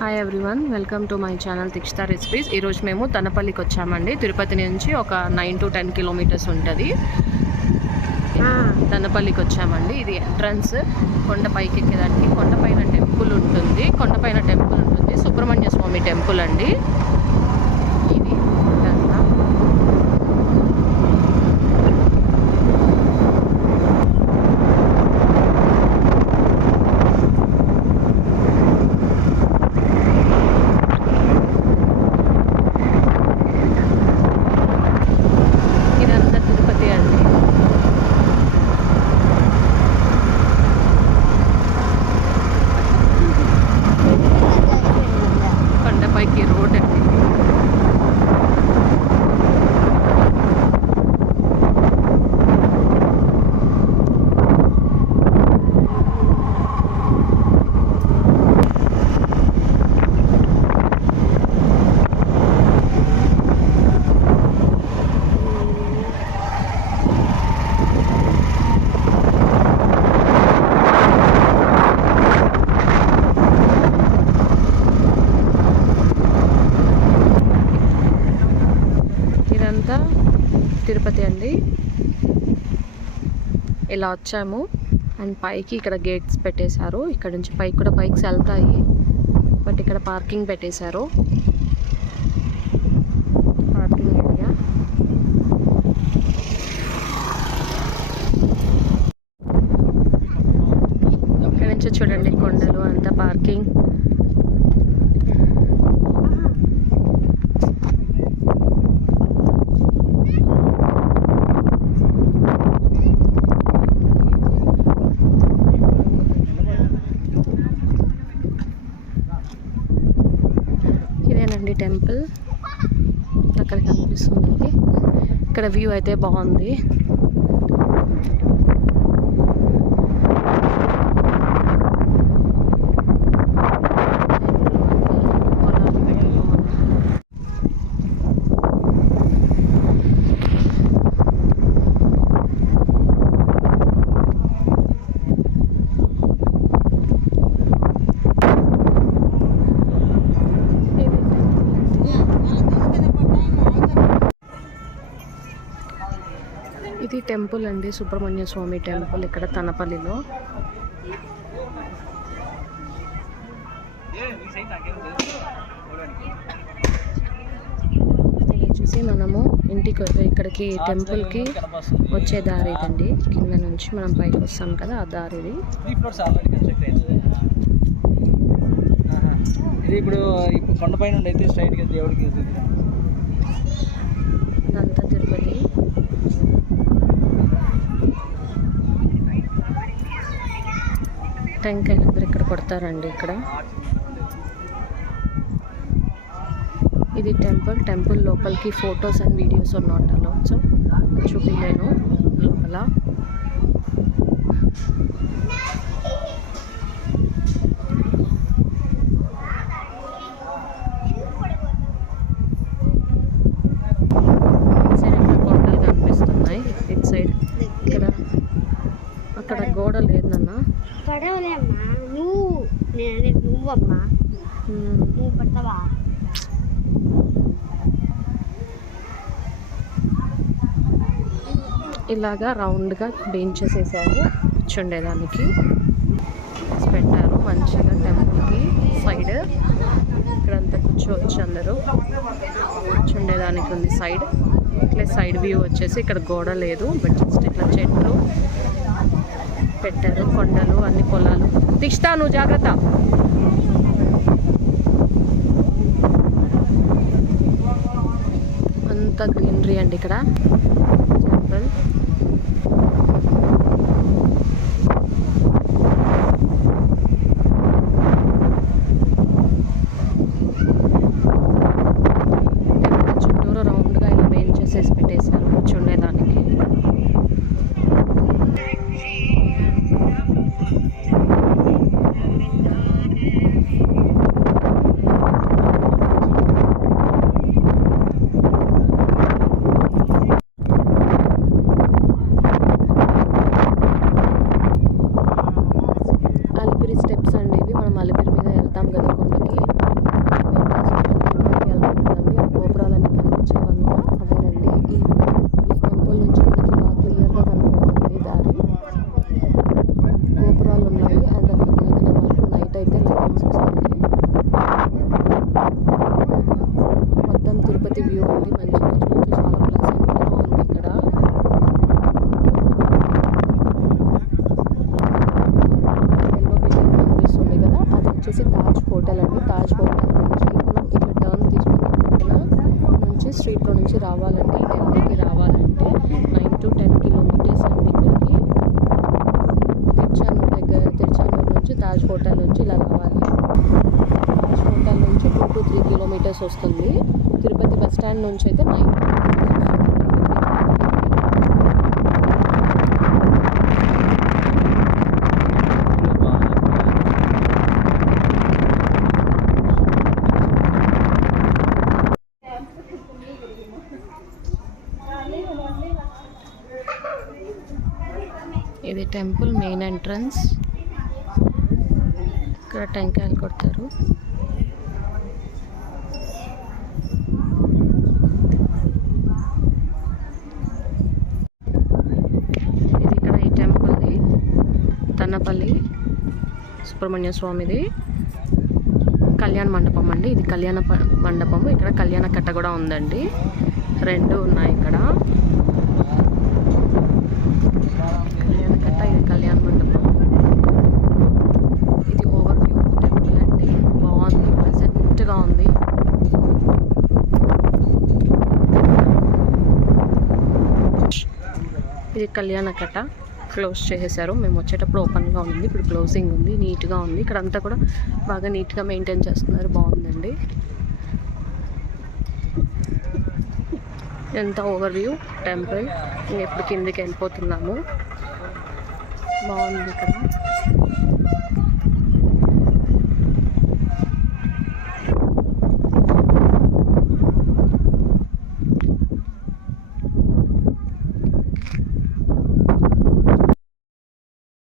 Hi everyone, welcome to my channel Thikshita recipes. ఈరోజు మేము తనపల్లికి వచ్చామండి. తిరుపతి నుంచి ఒక 9 to 10 కిలోమీటర్స్ ఉంటుంది. తనపల్లికి వచ్చామండి. ఇది ఎంట్రన్స్. కొండపైకి ఎక్కేదానికి కొండపైన టెంపుల్ ఉంటుంది. సుబ్రహ్మణ్య స్వామి టెంపుల్ అండి. ఇది కొండపైకి రోడ్ అండి. తిరుపతి అండి. ఇలా వచ్చాము. అండ్ పైకి ఇక్కడ గేట్స్ పెట్టేశారు. ఇక్కడ నుంచి పైకి కూడా బైక్స్ వెళ్తాయి, బట్ ఇక్కడ పార్కింగ్ పెట్టేశారు. Parking area. ఇక్కడ నుంచి చూడండి కొండలు అంతా పార్కింగ్. ఇదేనండి టెంపుల్, అక్కడ కనిపిస్తుంది. ఇక్కడ వ్యూ అయితే బాగుంది. ఇది టెంపుల్ అండి, సుబ్రహ్మణ్య స్వామి టెంపుల్ ఇక్కడ తనపల్లిలో. ఇది చూసి మనము ఇంటికి ఇక్కడికి టెంపుల్కి వచ్చే దారి ఇదండి. కింద నుంచి మనం పైకి వస్తాం కదా, ఆ దారి ఇది. ఇప్పుడు కొండపైన అయితే స్ట్రైట్గా దేవుడికి ఇదంతా తిరుపతి. టెంకాయలు అందరు ఇక్కడ కొడతారండి. ఇక్కడ ఇది టెంపుల్ లోపలికి photos and videos not allowed, so చూపించలేను లోపల. కొండలు కనిపిస్తున్నాయి ఇటు సైడ్. ఇక్కడ అక్కడ గోడ లేదన్నా. ఇలాగా రౌండ్గా బెంచెస్ వేసారు కూర్చుండేదానికి. పెట్టారు మంచిగా టెంపుల్కి సైడ్. ఇక్కడంతా కూర్చోవచ్చు, అందరూ కూర్చుండేదానికి ఉంది సైడ్. ఇట్లా సైడ్ వ్యూ వచ్చేసి ఇక్కడ గోడ లేదు, బట్ జస్ట్ ఇట్లా చెట్లు పెట్టారు. కొండలు, అన్ని పొలాలు. దిక్షితా నువ్వు జాగ్రత్త. అంతా గ్రీనరీ అండి ఇక్కడ టెంపుల్. టెంపుల్ చుట్టూరు రౌండ్గా ఇలా బెంచెస్ వేసి పెట్టేశారు కూర్చుండేదానికి. అలిపిరి స్టెప్స్ అండి ఇవి. మనం అలిపిరి మీద వెళ్తాం కదా కొండకి. రూపీస్ వస్తుంది. తిరుపతి బస్ స్టాండ్ నుంచి అయితే 9 ఇది టెంపుల్ మెయిన్ ఎంట్రన్స్. ఇక్కడ టెంకాయలు కొడతారు. ఇది ఇక్కడ ఈ టెంపుల్ది తన్నపల్లి సుబ్రహ్మణ్య స్వామిది కళ్యాణ మండపం అండి. ఇది కళ్యాణ మండపము. ఇక్కడ కళ్యాణ కట్ట కూడా ఉందండి. 2 ఉన్నాయి ఇక్కడ. కళ్యాణ కట్ట, ఇది కళ్యాణ మండపం. ఇది ఓవర్ వ్యూ టెంపుల్ అండి. బాగుంది, ప్లెజెంట్గా ఉంది. ఇది కళ్యాణ కట్ట. క్లోజ్ చేసేసారు. మేము వచ్చేటప్పుడు ఓపెన్గా ఉంది, ఇప్పుడు క్లోజింగ్ ఉంది. నీట్గా ఉంది. ఇక్కడ అంతా కూడా బాగా నీట్గా మెయింటైన్ చేస్తున్నారు. బాగుందండి. ఎంత ఓవర్ వ్యూ టెంపుల్. ఇప్పుడు కిందికి వెళ్ళిపోతున్నాము. బాగుంది ఇక్కడ.